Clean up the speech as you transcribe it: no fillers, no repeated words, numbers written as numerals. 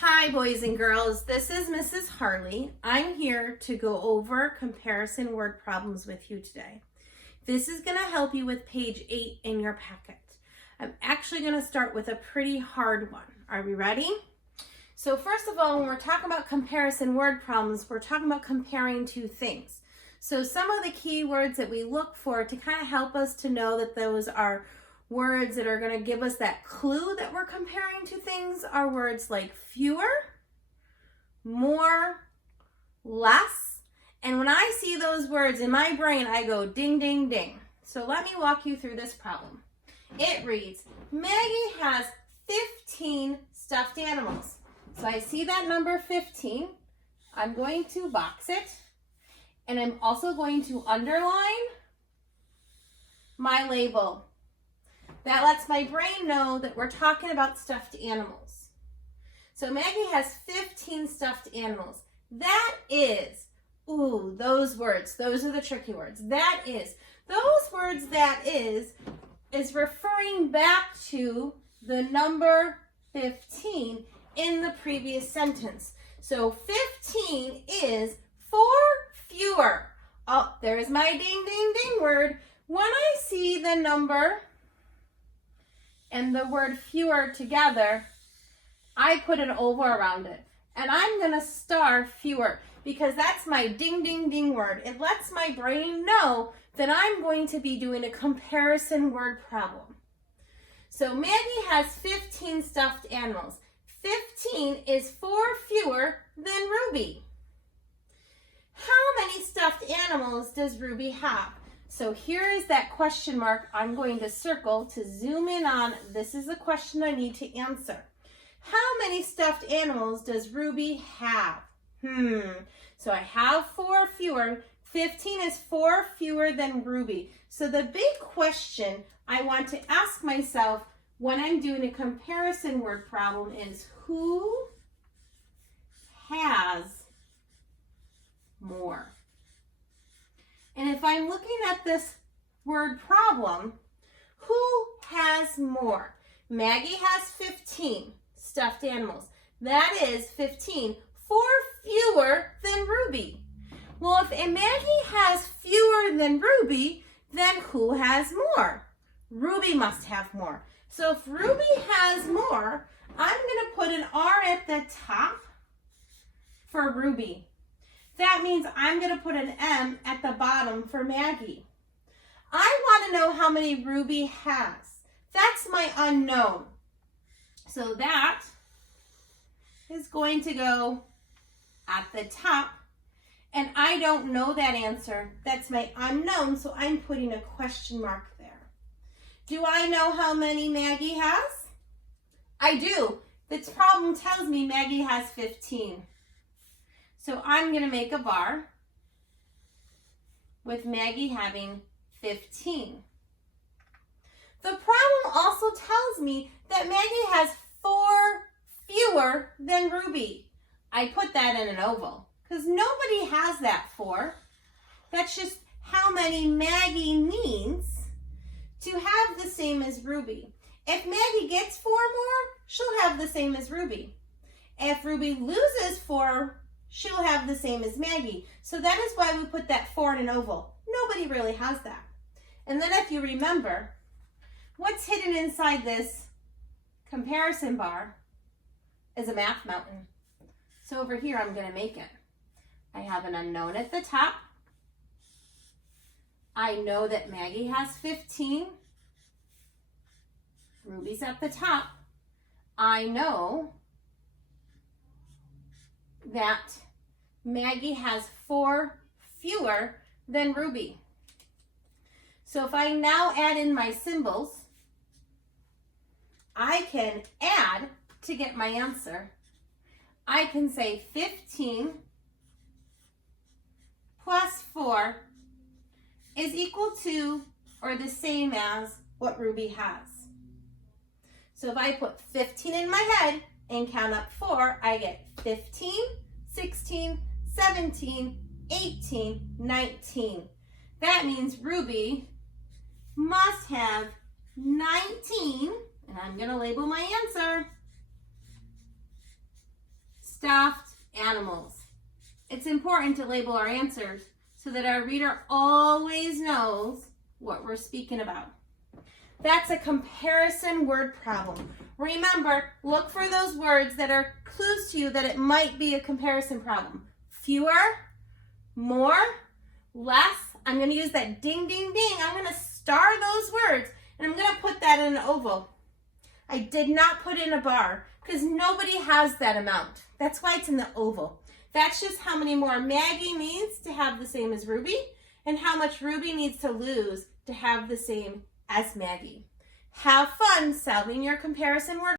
Hi, boys and girls. This is Mrs. Harley. I'm here to go over comparison word problems with you today. This is going to help you with page 8 in your packet. I'm actually going to start with a pretty hard one. Are we ready? So first of all, when we're talking about comparison word problems, we're talking about comparing two things. So some of the key words that we look for to kind of help us to know that those are words that are going to give us that clue that we're comparing two things are words like fewer, more, less. And when I see those words in my brain, I go ding, ding, ding. So let me walk you through this problem. It reads, Maggie has 15 stuffed animals. So I see that number 15. I'm going to box it. And I'm also going to underline my label. That lets my brain know that we're talking about stuffed animals. So Maggie has 15 stuffed animals. That is, those words, those are the tricky words. That is, those words that is referring back to the number 15 in the previous sentence. So 15 is 4 fewer. Oh, there's my ding, ding, ding word. When I see the number and the word fewer together, I put an oval around it. And I'm going to star fewer because that's my ding, ding, ding word. It lets my brain know that I'm going to be doing a comparison word problem. So Maggie has 15 stuffed animals. 15 is 4 fewer than Ruby. How many stuffed animals does Ruby have? So here is that question mark I'm going to circle to zoom in on. This is the question I need to answer. How many stuffed animals does Ruby have? So I have 4 fewer. 15 is 4 fewer than Ruby. So the big question I want to ask myself when I'm doing a comparison word problem is who has more? And if I'm looking at this word problem, who has more? Maggie has 15 stuffed animals. That is 15, 4 fewer than Ruby. Well, if Maggie has fewer than Ruby, then who has more? Ruby must have more. So if Ruby has more, I'm going to put an R at the top for Ruby. That means I'm going to put an M at the bottom for Maggie. I want to know how many Ruby has. That's my unknown. So that is going to go at the top. And I don't know that answer. That's my unknown, so I'm putting a question mark there. Do I know how many Maggie has? I do. This problem tells me Maggie has 15. So I'm going to make a bar with Maggie having 15. The problem also tells me that Maggie has 4 fewer than Ruby. I put that in an oval because nobody has that 4. That's just how many Maggie needs to have the same as Ruby. If Maggie gets 4 more, she'll have the same as Ruby. If Ruby loses 4, she'll have the same as Maggie. So that is why we put that 4 in an oval. Nobody really has that. And then if you remember, what's hidden inside this comparison bar is a math mountain. So over here, I'm going to make it. I have an unknown at the top. I know that Maggie has 15. Ruby's at the top. I know that Maggie has 4 fewer than Ruby. So if I now add in my symbols, I can add to get my answer. I can say 15 plus 4 is equal to or the same as what Ruby has. So if I put 15 in my head and count up 4, I get 15, 16, 17, 18, 19. That means Ruby must have 19, and I'm going to label my answer stuffed animals. It's important to label our answers so that our reader always knows what we're speaking about. That's a comparison word problem. Remember, look for those words that are clues to you that it might be a comparison problem. Fewer, more, less. I'm going to use that ding, ding, ding. I'm going to star those words, and I'm going to put that in an oval. I did not put in a bar because nobody has that amount. That's why it's in the oval. That's just how many more Maggie needs to have the same as Ruby and how much Ruby needs to lose to have the same as Maggie. Have fun solving your comparison word